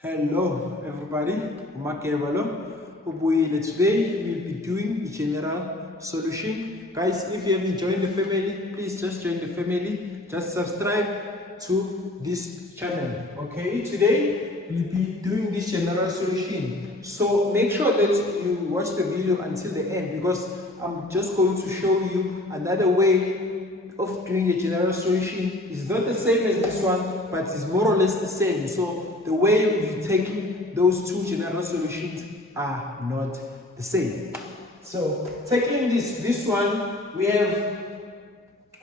Hello everybody, Umakevalo. Today we'll be doing the general solution. Guys, if you haven't joined the family, please just join the family. Just subscribe to this channel. Okay, today we'll be doing this general solution. So make sure that you watch the video until the end because I'm just going to show you another way of doing a general solution. Is not the same as this one, but it's more or less the same. So the way you take those two general solutions are not the same. So taking this one, we have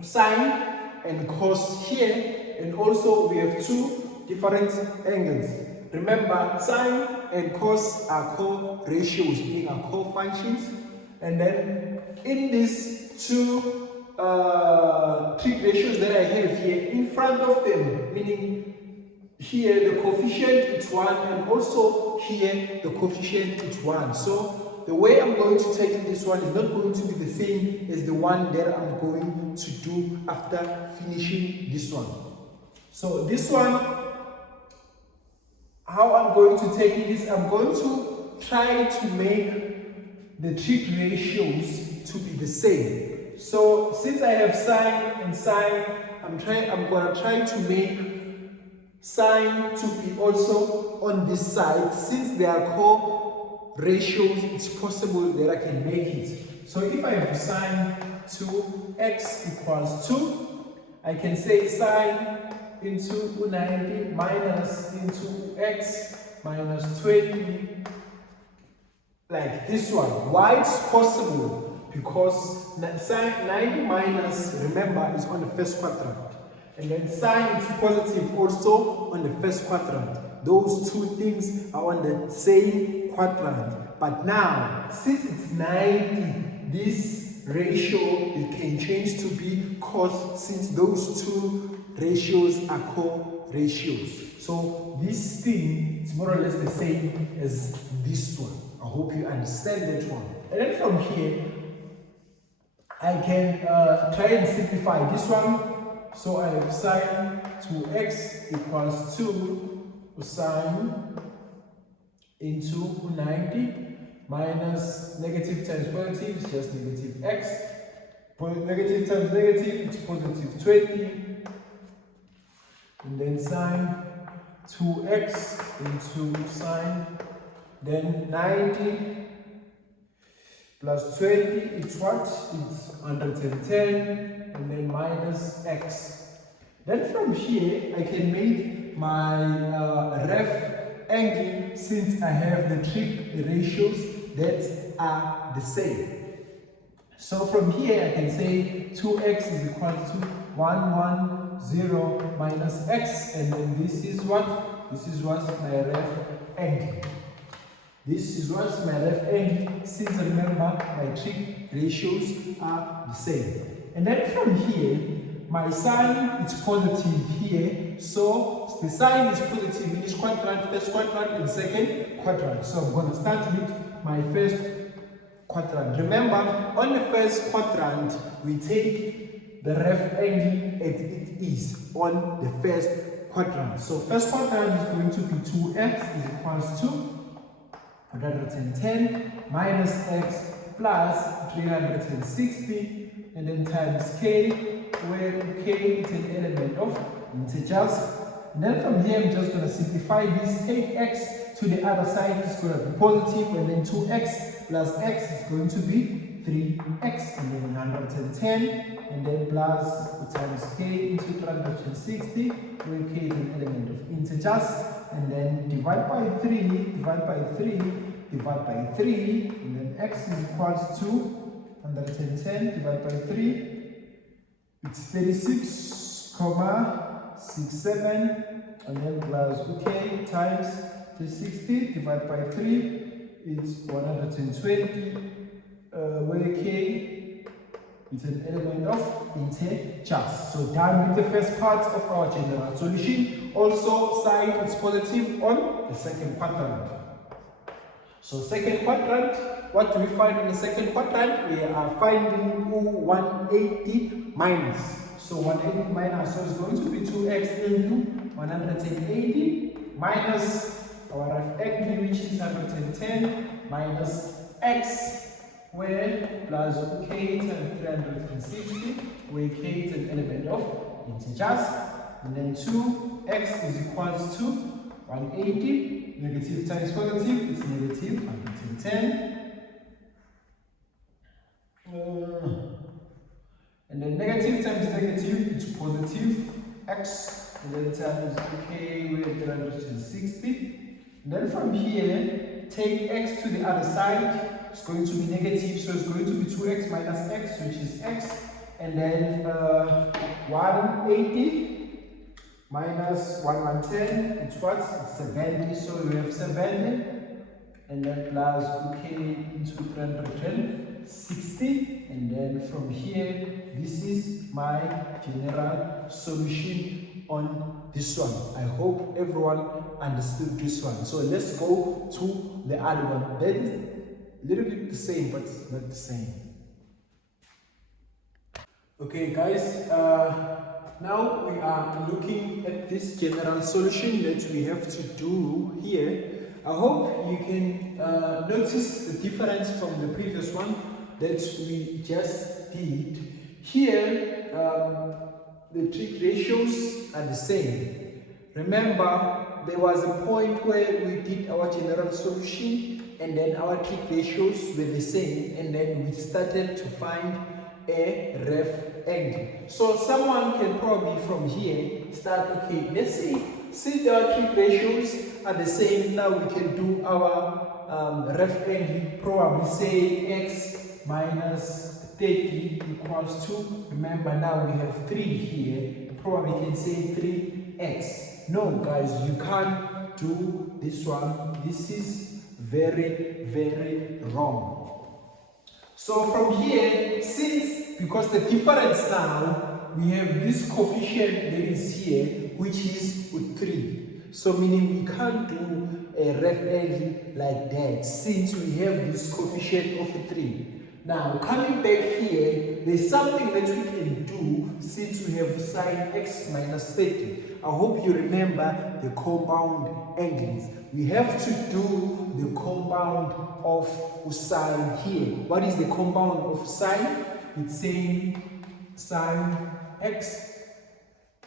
sine and cos here, and also we have two different angles. Remember, sine and cos are co-ratios, meaning are co-functions. And then in these two trig ratios that I have here, in front of them, meaning here the coefficient is 1 and also here the coefficient is 1. So the way I'm going to take this one is not going to be the same as the one that I'm going to do after finishing this one. So this one, how I'm going to take this, I'm going to try to make the trig ratios to be the same. So since I have sine and sine, I'm going to try to make sine to be also on this side. Since they are co-ratios, it's possible that I can make it. So if I have sine 2x equals 2, I can say sine into 90 minus into x minus 20, like this one. Why it's possible? Because sine 90 minus, remember, is on the first quadrant. And then sine is positive also on the first quadrant. Those two things are on the same quadrant. But now, since it's 90, this ratio it can change to be cos, since those two ratios are co-ratios. So this thing is more or less the same as this one. I hope you understand that one. And then from here, I can try and simplify this one. So I have sine 2x equals 2 sine into 90 minus negative times positive is just negative x. Negative times negative, it's positive 20. And then sine 2x into sine, then 90 plus 20, it's what? It's 110, and then minus x. Then from here, I can make my ref angle since I have the trig ratios that are the same. So from here, I can say 2x is equal to 110 minus x, and then this is what? This is what's my ref angle. This is what's my ref angle, since remember my trig ratios are the same. And then from here, my sine is positive here, so the sine is positive in this quadrant, first quadrant and second quadrant. So I'm going to start with my first quadrant. Remember, on the first quadrant, we take the ref angle as it is on the first quadrant. So first quadrant is going to be 2x is equals to 110 minus x plus 360, and then times k, where k is an element of integers. And then from here, I'm just going to simplify this. Take x to the other side, it's going to be positive, and then 2x plus x is going to be 3x, and then 110, and then plus times k into 360, where k is an element of integers, and then divide by 3, divide by 3, divide by 3, and then x is equals to 110 divided by 3, it's 36,67, and then plus k times 360 divided by 3, it's 120, where k is an element of integers. So done with the first part of our general solution. Also, sine is positive on the second quadrant. So second quadrant, what do we find in the second quadrant? We are finding 180 minus. So 180 minus, so it's going to be 2x into 180 minus our rough angle, which is 110 minus x squared plus k times 360, where k is an element of integers, and then 2x is equals to 180, negative times positive, it's negative 110. And then negative times negative, it's positive x, and then times k with 360. And then from here, take x to the other side, it's going to be negative, so it's going to be 2x minus x, which is x, and then 180 minus 110, it's what? It's 70, so we have 70, and then plus k into 360, and then from here, this is my general solution on this one. I hope everyone understood this one. So let's go to the other one. That is a little bit the same, but not the same. Okay guys, now we are looking at this general solution that we have to do here. I hope you can notice the difference from the previous one that we just did. Here, the trig ratios are the same. Remember, there was a point where we did our general solution and then our trig ratios were the same, and then we started to find a ref angle. So someone can probably from here start, okay, let's see, since our trig ratios are the same, now we can do our ref angle, probably say x minus 30 equals to, remember now we have 3 here, probably can say 3x. No guys, you can't do this one. This is very, very wrong. So from here, since, because the difference now, we have this coefficient that is here, which is with 3. So meaning we can't do a ref angle like that, since we have this coefficient of 3. Now, coming back here, there's something that we can do since we have sine x minus 30. I hope you remember the compound angles. We have to do the compound of sine here. What is the compound of sine? It's saying sine x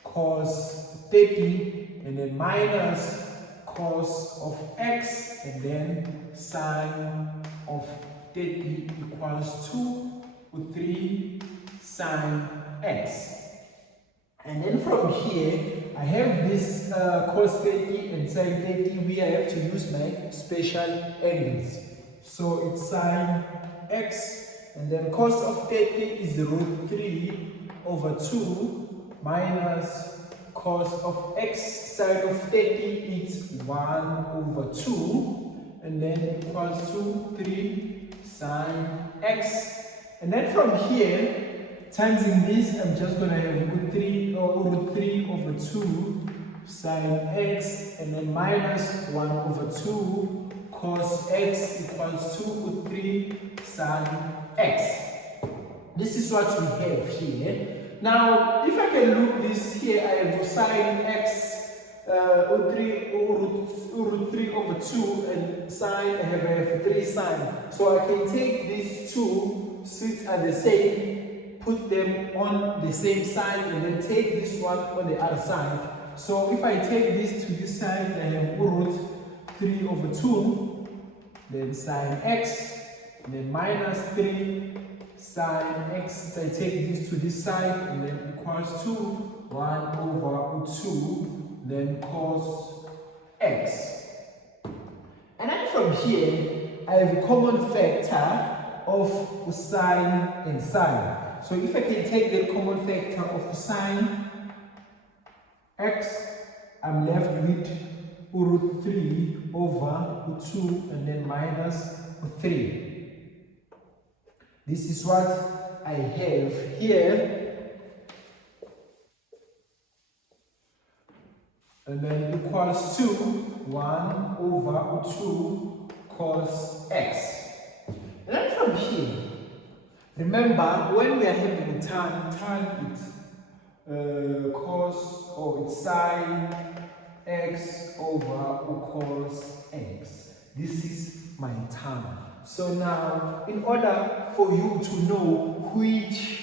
cos 30 and then minus cos of x and then sine of 30 equals 2 with 3 sine x. And then from here, I have this cos 30 and sine 30. We have to use my special angles. So it's sine x, and then cos of 30 is the root 3 over 2 minus cos of x sine of 30 is 1 over 2, and then equals to 3 sine x. And then from here, times in this, I'm just going to have root 3 over 2 sine x, and then minus 1 over 2 cos x equals 2 with 3 sine x. This is what we have here. Now, if I can look this here, I have sine x root 3 over 2 and sine, I have 3 sine. So I can take these two, since are the same, put them on the same side, and then take this one on the other side. So if I take this to this side, I have root 3 over 2, then sine x, then minus 3 sine x. I take this to this side, and then equals to 1 over 2, then cos x. And then from here, I have a common factor of sine and sine. So if I can take the common factor of sine x, I'm left with root 3 over 2 and then minus 3. This is what I have here. And then equals to 1 over 2 cos x. And then from here, remember when we are having tan it's cos, or it's sine x over cos my time. So now, in order for you to know which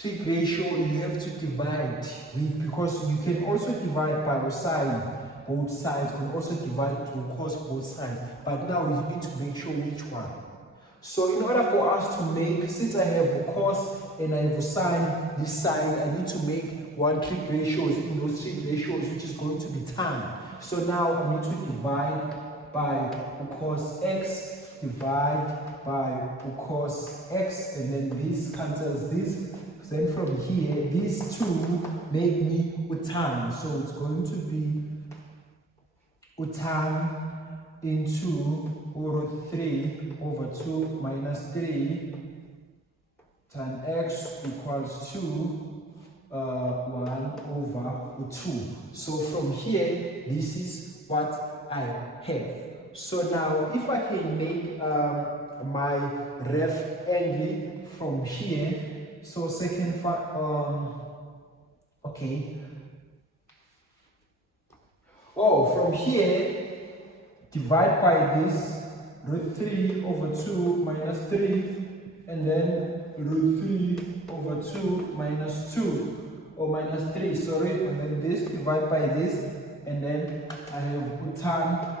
trig ratio you have to divide with, because you can also divide by sine, both sides, you can also divide to cos both sides, but now you need to make sure which one. So in order for us to make, since I have a cos and I have a sine this side, I need to make one trig ratios in those trig ratios, which is going to be tan. So now I need to divide by cos x, divide by cos x, and then this cancels this. Then from here, these two make me tan. So it's going to be tan into root 3 over 2 minus 3 tan x equals 2 1 over 2. So from here, this is what I have. So now if I can make my ref angle from here, so second okay. Oh, from here, divide by this root 3 over 2 minus 3, and then root 3 over 2 minus 2, or minus 3, sorry, and then this divide by this, and then I have tan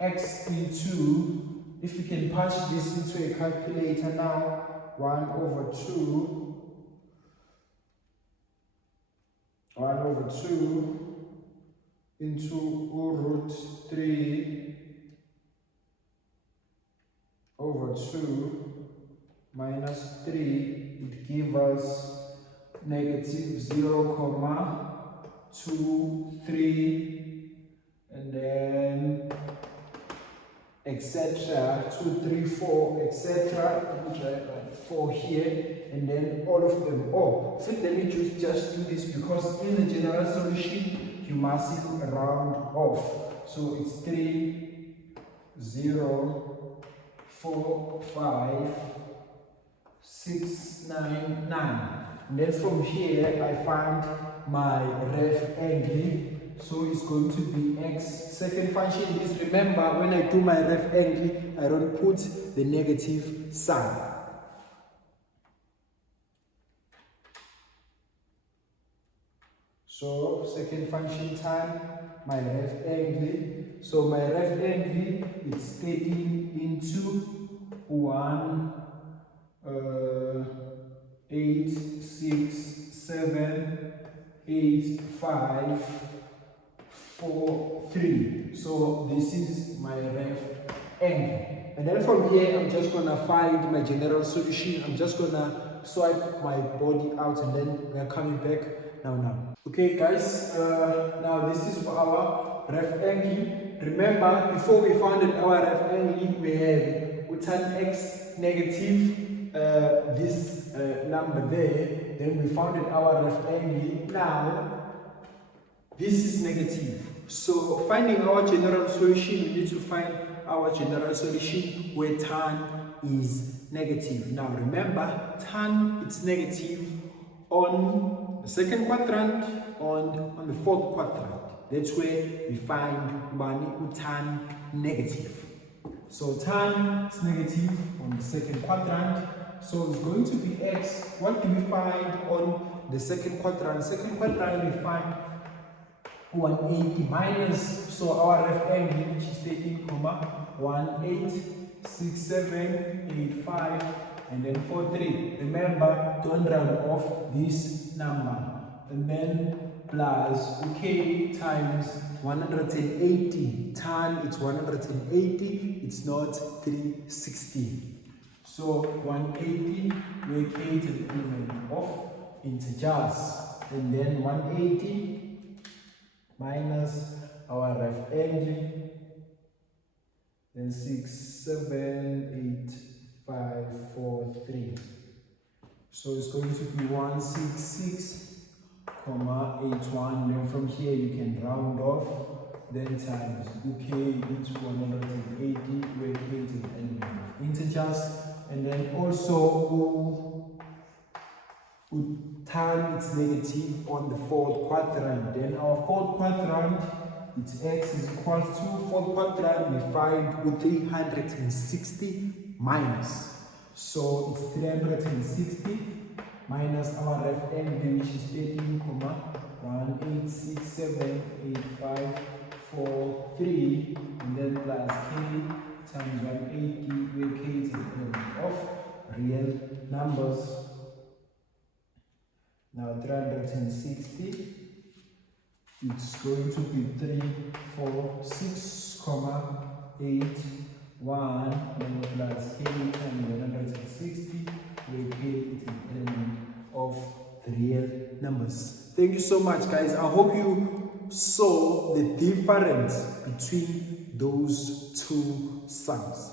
x into, if you can punch this into a calculator now, 1 over 2 into root 3 over 2 minus 3, it gives us negative 0, 2, 3, and then etc. 2, 3, 4, etc. 4 here, and then all of them. Oh, so let me just do this, because in the general solution you must round off. So it's 3, 0, 4, 5, 6, 9, 9. And then from here I find my ref angle. So it's going to be x. Second function is, remember, when I do my ref angle, I don't put the negative sign. So second function time, my ref angle. So my ref angle is 13 into 1, 8, 6, 7, 8, 5, 4, 3. So this is my ref angle. And then from here, I'm just gonna find my general solution. I'm just gonna swipe my body out, and then we're coming back now. Okay guys, now this is for our ref angle. Remember, before we found our ref angle, we had tan x negative this number there. Then we found our ref angle. Now this is negative. So finding our general solution, we need to find our general solution where tan is negative. Now remember, tan it's negative on the second quadrant, on the fourth quadrant. That's where we find tan negative. So tan is negative on the second quadrant. So it's going to be x. What do we find on the second quadrant? Second quadrant we find 180 minus, so our ref angle, which is 13, 1, 8, 6, 7, 8, 5, and then 4, 3. Remember, don't round off this number. And then plus, okay, times 180. Tan, it's 180, it's not 360. So 180, we create an element of integers. And then 180 minus our ref angle, then 6, 7, 8, 5, 4, 3. So it's going to be 166, 81. Then from here you can round off, then times okay into 180, we create an element of integers. And then also tan it's negative on the fourth quadrant. Then our fourth quadrant it's x is equals to, for the quadrant we find 360 minus. So it's 360 minus our ref NV, which is 13,1867854 and then plus k times 180, where k is an element of real numbers. Now 360, it's going to be 346,8 1 plus k times 160, where k is an element of the real numbers. Thank you so much, guys. I hope you saw the difference between those two sums.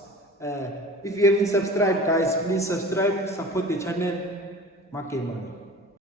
If you haven't subscribed, guys, please subscribe, support the channel. Makemana.